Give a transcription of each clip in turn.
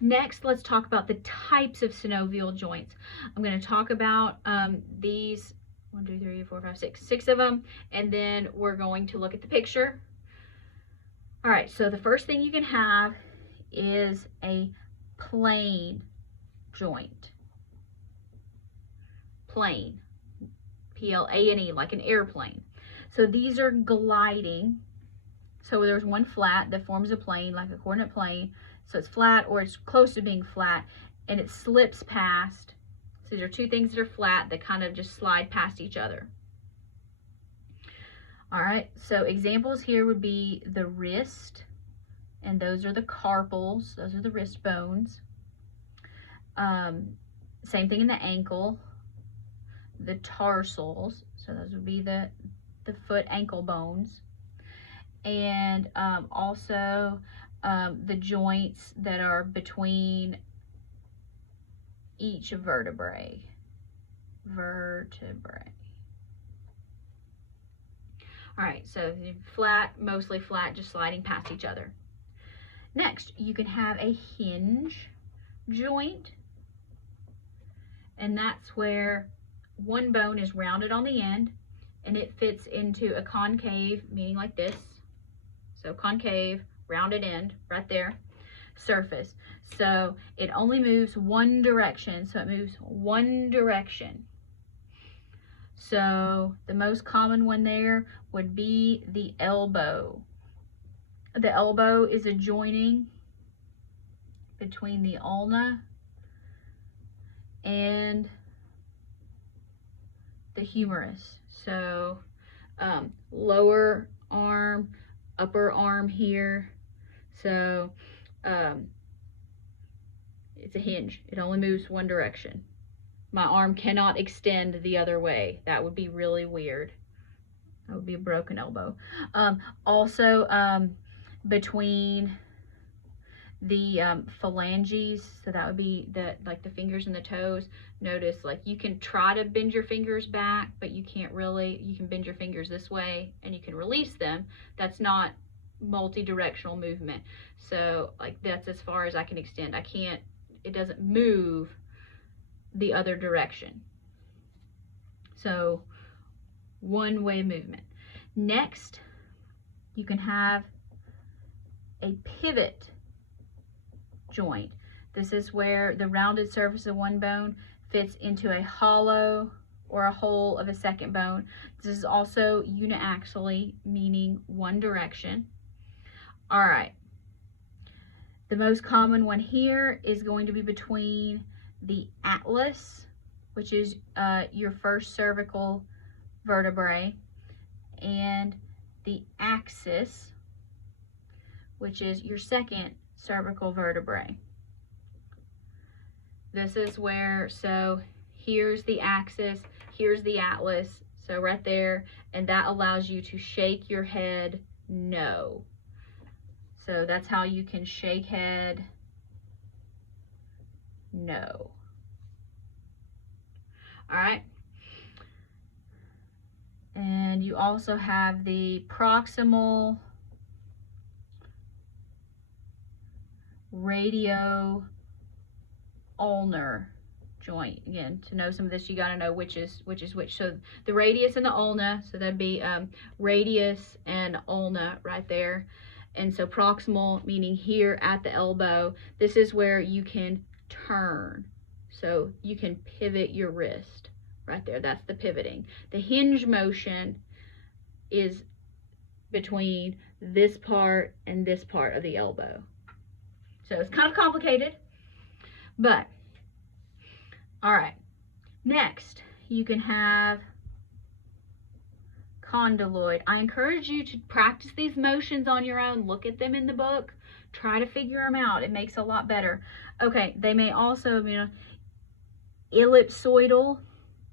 Next, let's talk about the types of synovial joints. I'm going to talk about these 1, 2, 3, 4, 5, 6 of them, and then we're going to look at the picture. All right, so the first thing you can have is a plane joint. Plane, P-L-A-N-E, like an airplane. So these are gliding. So there's one flat that forms a plane, like a coordinate plane. So it's flat, or it's close to being flat, and it slips past. So these are two things that are flat that kind of just slide past each other. All right, so examples here would be the wrist, and those are the carpals. Those are the wrist bones. Same thing in the ankle. The tarsals, so those would be the foot ankle bones. And also the joints that are between each vertebrae. All right, so flat, mostly flat, just sliding past each other. Next, you can have a hinge joint, and that's where one bone is rounded on the end, and it fits into a concave, meaning like this. So concave, rounded end, right there, surface. So it only moves one direction, so it moves one direction. So the most common one there would be the elbow. The elbow is a joining between the ulna and the humerus. So lower arm, upper arm here. So it's a hinge. It only moves one direction. My arm cannot extend the other way. That would be really weird. That would be a broken elbow. Also between the phalanges, so that would be like the fingers and the toes. Notice, like, you can try to bend your fingers back, but you can't really. You can bend your fingers this way and you can release them. That's not multi-directional movement. So like, that's as far as I can extend. I can't, it doesn't move the other direction. So one way movement. Next, you can have a pivot joint. This is where the rounded surface of one bone fits into a hollow or a hole of a second bone. This is also uniaxially, meaning one direction. All right. The most common one here is going to be between the atlas, which is your first cervical vertebrae, and the axis, which is your second cervical vertebrae. This is where, so here's the axis, here's the atlas, so right there, and that allows you to shake your head no. So that's how you can shake head no. All right. And you also have the proximal radioulnar joint. Again, to know some of this, you got to know which is which. So the radius and the ulna, so that'd be radius and ulna right there. And so proximal, meaning here at the elbow, this is where you can turn. So you can pivot your wrist right there. That's the pivoting. The hinge motion is between this part and this part of the elbow. So it's kind of complicated, but all right. Next, you can have condyloid. I encourage you to practice these motions on your own. Look at them in the book. Try to figure them out. It makes a lot better. Okay, they may also, ellipsoidal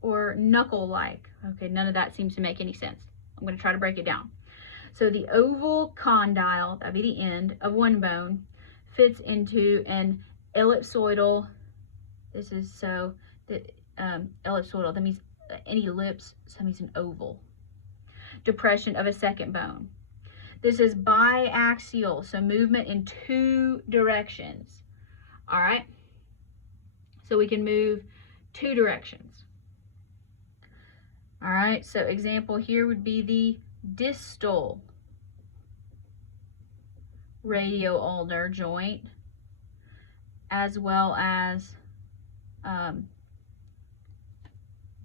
or knuckle-like. Okay, none of that seems to make any sense. I'm going to try to break it down. So the oval condyle, that'd be the end of one bone, fits into an ellipsoidal. This is so the ellipsoidal. That means an ellipse. So that means an oval depression of a second bone. This is biaxial, so movement in two directions. All right, so we can move 2 directions. All right, so example here would be the distal radioulnar joint, as well as the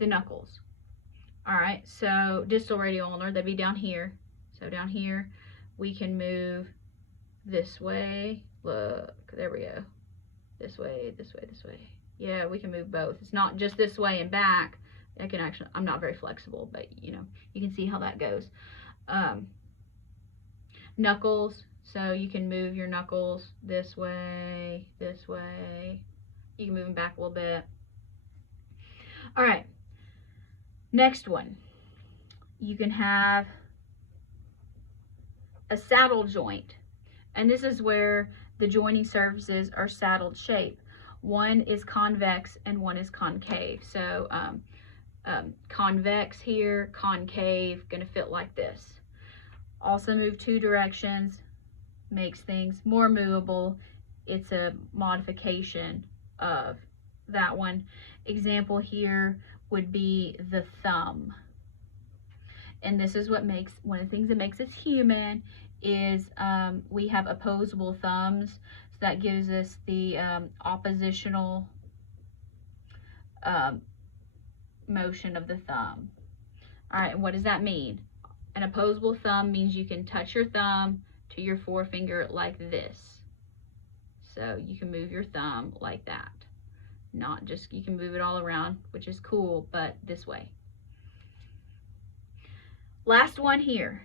knuckles. All right, so distal radioulnar, that'd be down here. So down here, we can move this way. Look, there we go. This way, this way, this way. Yeah, we can move both. It's not just this way and back. I can actually, I'm not very flexible, but you know, you can see how that goes. Knuckles, so you can move your knuckles this way, this way. You can move them back a little bit. All right, next one. You can have a saddle joint, and this is where the joining surfaces are saddled shape. One is convex and one is concave. So convex here, concave, gonna fit like this. Also move 2 directions, makes things more movable. It's a modification of that one. Example here would be the thumb. And this is what makes, one of the things that makes us human is we have opposable thumbs. So that gives us the oppositional motion of the thumb. All right, and what does that mean? An opposable thumb means you can touch your thumb to your forefinger like this. So you can move your thumb like that. Not just, you can move it all around, which is cool, but this way. Last one here.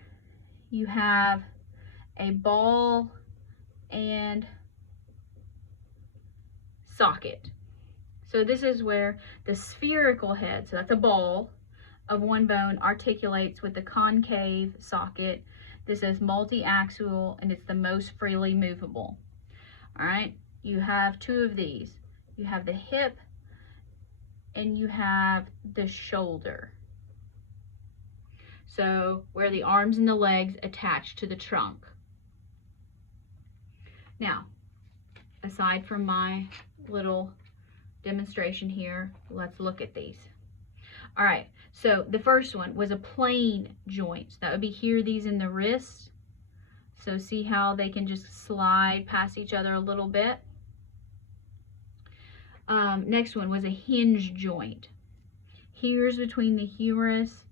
You have a ball and socket. So this is where the spherical head, so that's a ball of one bone, articulates with the concave socket. This is multi-axial and it's the most freely movable. All right, you have 2 of these. You have the hip and you have the shoulder. So where the arms and the legs attach to the trunk. Now, aside from my little demonstration here, let's look at these. All right, so the first one was a plane joint. So that would be here, these in the wrist. So see how they can just slide past each other a little bit. Next one was a hinge joint. Here's between the humerus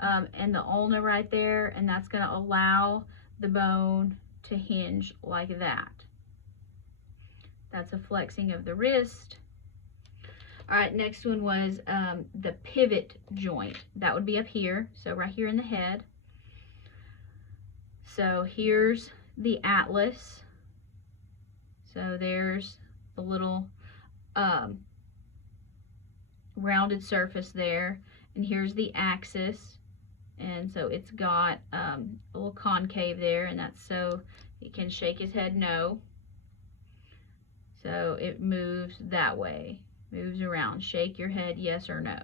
and the ulna right there, and that's going to allow the bone to hinge like that. That's a flexing of the wrist. All right, next one was the pivot joint. That would be up here, so right here in the head. So here's the atlas. So there's the little rounded surface there, and here's the axis, and so it's got a little concave there, and that's so it can shake his head no. So it moves that way, moves around. Shake your head yes or no.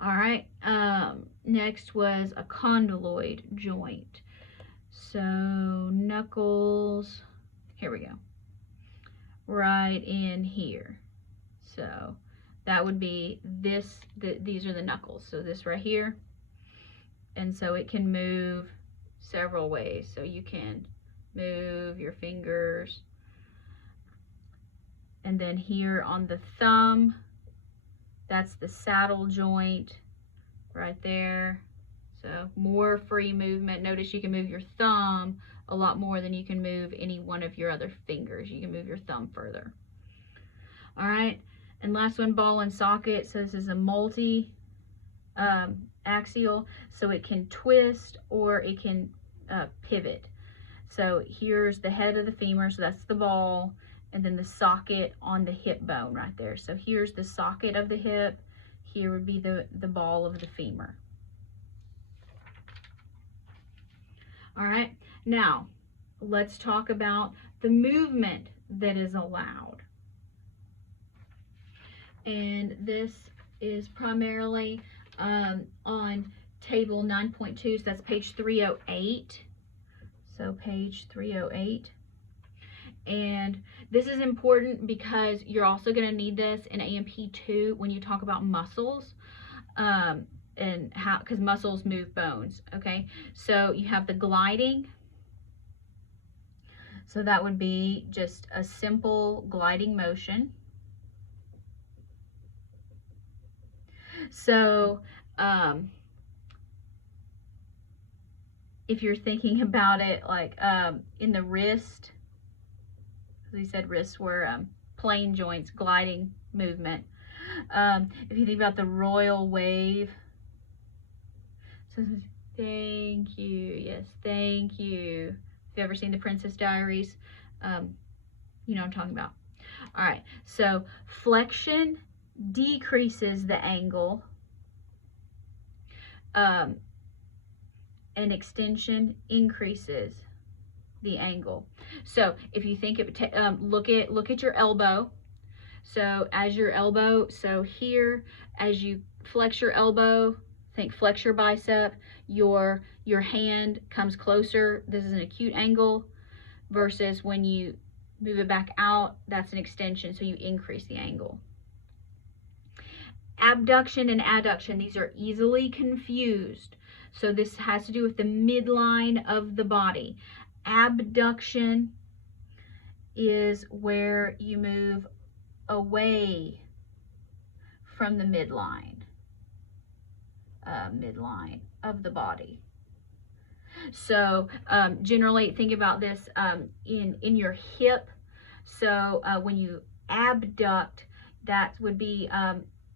All right, next was a condyloid joint. So knuckles, here we go, right in here. So that would be this, these are the knuckles. So this right here, and so it can move several ways. So you can move your fingers. And then here on the thumb, that's the saddle joint right there. So more free movement. Notice you can move your thumb a lot more than you can move any one of your other fingers. You can move your thumb further. All right, and last one, ball and socket. So this is a multi axial, so it can twist or it can pivot. So here's the head of the femur, so that's the ball, and then the socket on the hip bone right there. So here's the socket of the hip, here would be the ball of the femur. All right, now let's talk about the movement that is allowed. And this is primarily on table 9.2, so that's page 308. So page 308. And this is important because you're also going to need this in A&P2 when you talk about muscles, and how, because muscles move bones. Okay, so you have the gliding. So that would be just a simple gliding motion. So if you're thinking about it, like in the wrist, as we said, wrists were plane joints, gliding movement. If you think about the royal wave, so thank you, yes, thank you. If you've ever seen the Princess Diaries, you know what I'm talking about. All right, so flexion decreases the angle, and extension increases the angle. So if you think look at your elbow. So as your elbow, so here, as you flex your elbow, think flex your bicep, your hand comes closer. This is an acute angle, versus when you move it back out, that's an extension, so you increase the angle. Abduction and adduction, these are easily confused. So this has to do with the midline of the body. Abduction is where you move away from the midline of the body. So generally think about this in your hip. So when you abduct, that would be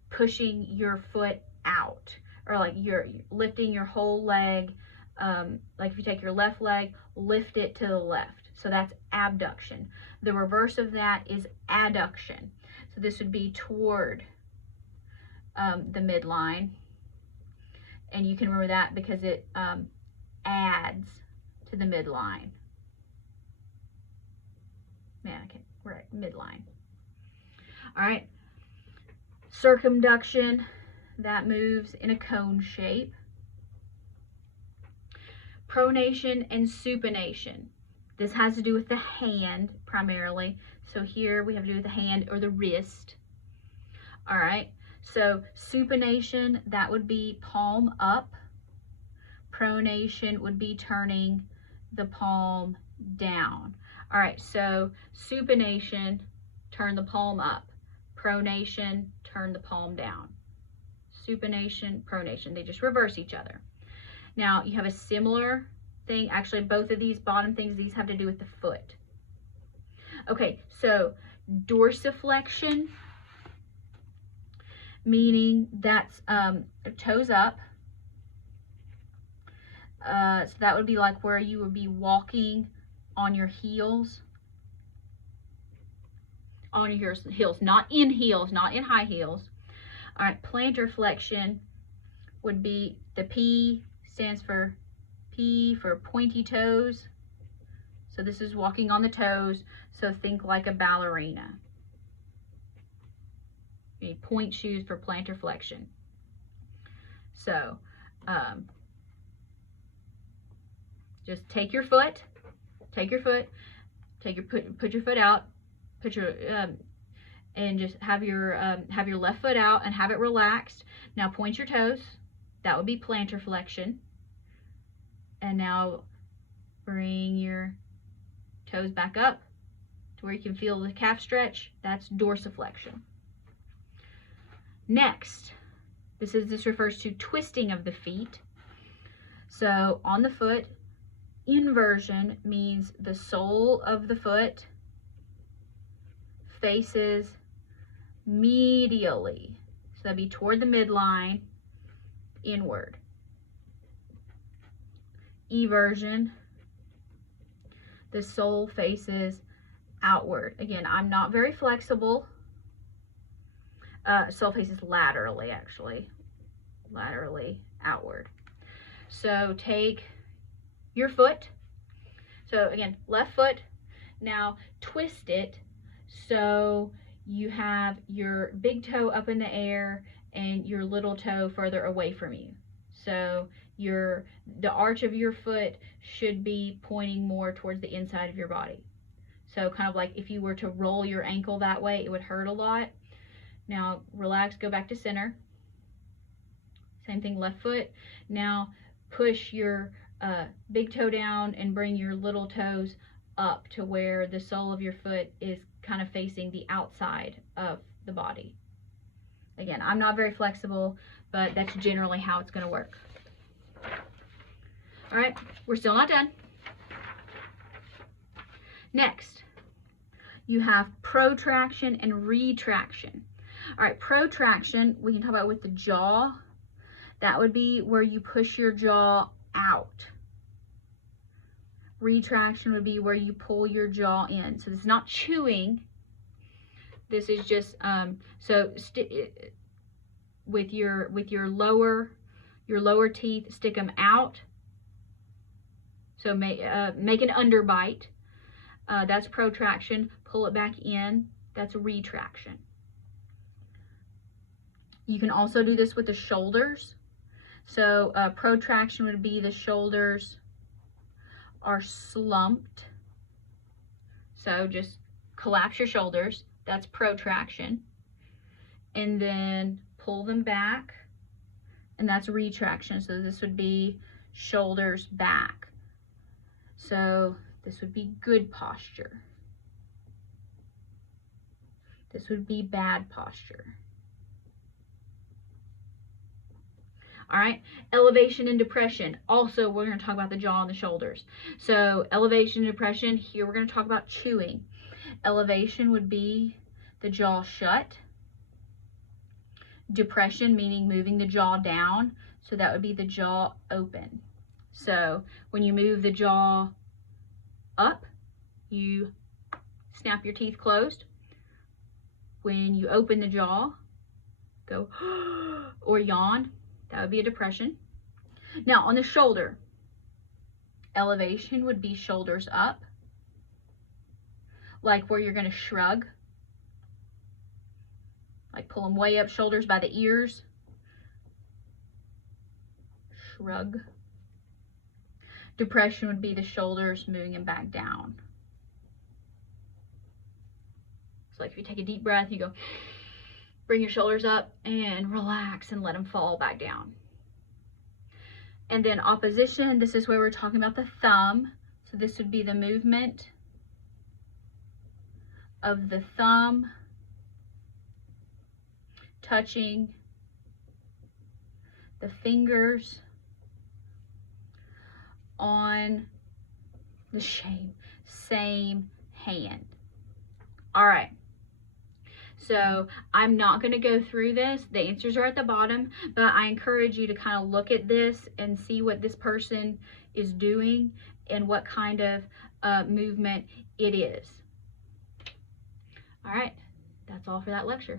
pushing your foot out, or like you're lifting your whole leg. Like if you take your left leg, lift it to the left. So that's abduction. The reverse of that is adduction. So this would be toward the midline. And you can remember that because it adds to the midline. Man, I can't, right, midline. All right. Circumduction, that moves in a cone shape. Pronation and supination. This has to do with the hand primarily. So here we have to do with the hand or the wrist. All right. So supination, that would be palm up. Pronation would be turning the palm down. All right. So supination, turn the palm up. Pronation, turn the palm down. Supination, pronation. They just reverse each other. Now you have a similar thing. Actually, both of these bottom things, these have to do with the foot. Okay, so dorsiflexion, meaning that's toes up. So that would be like where you would be walking on your heels. On your heels, not in high heels. All right, plantar flexion would be, the P stands for pointy toes. So this is walking on the toes. So think like a ballerina. You need point shoes for plantar flexion. So just take your foot, put your foot out, and just have your left foot out and have it relaxed. Now point your toes. That would be plantar flexion. And now bring your toes back up to where you can feel the calf stretch. That's dorsiflexion. Next, this refers to twisting of the feet. So on the foot, inversion means the sole of the foot faces medially. So that'd be toward the midline, inward. Eversion, the sole faces outward. Again, I'm not very flexible. Sole faces laterally, actually. Laterally outward. So take your foot. So again, left foot. Now twist it so you have your big toe up in the air and your little toe further away from you. So the arch of your foot should be pointing more towards the inside of your body. So kind of like if you were to roll your ankle that way, it would hurt a lot. Now relax, go back to center. Same thing, left foot. Now push your big toe down and bring your little toes up to where the sole of your foot is kind of facing the outside of the body. Again, I'm not very flexible, but that's generally how it's going to work. All right, we're still not done. Next, you have protraction and retraction. All right, protraction, we can talk about with the jaw. That would be where you push your jaw out. Retraction would be where you pull your jaw in. So this is not chewing. This is just with your lower teeth, stick them out. So make an underbite. That's protraction. Pull it back in. That's retraction. You can also do this with the shoulders. So protraction would be the shoulders are slumped. So just collapse your shoulders. That's protraction. And then pull them back. And that's retraction. So this would be shoulders back. So this would be good posture. This would be bad posture. All right, elevation and depression. Also, we're going to talk about the jaw and the shoulders. So elevation and depression, here we're going to talk about chewing. Elevation would be the jaw shut. Depression, meaning moving the jaw down. So that would be the jaw open. So when you move the jaw up, you snap your teeth closed. When you open the jaw, go or yawn. That would be a depression. Now on the shoulder, elevation would be shoulders up, like where you're going to shrug, like pull them way up, shoulders by the ears, shrug. Depression would be the shoulders moving them back down. So like if you take a deep breath, you go, bring your shoulders up and relax and let them fall back down. And then opposition, this is where we're talking about the thumb. So this would be the movement of the thumb touching the fingers on the same hand. All right. So I'm not going to go through this. The answers are at the bottom, but I encourage you to kind of look at this and see what this person is doing and what kind of movement it is. All right, that's all for that lecture.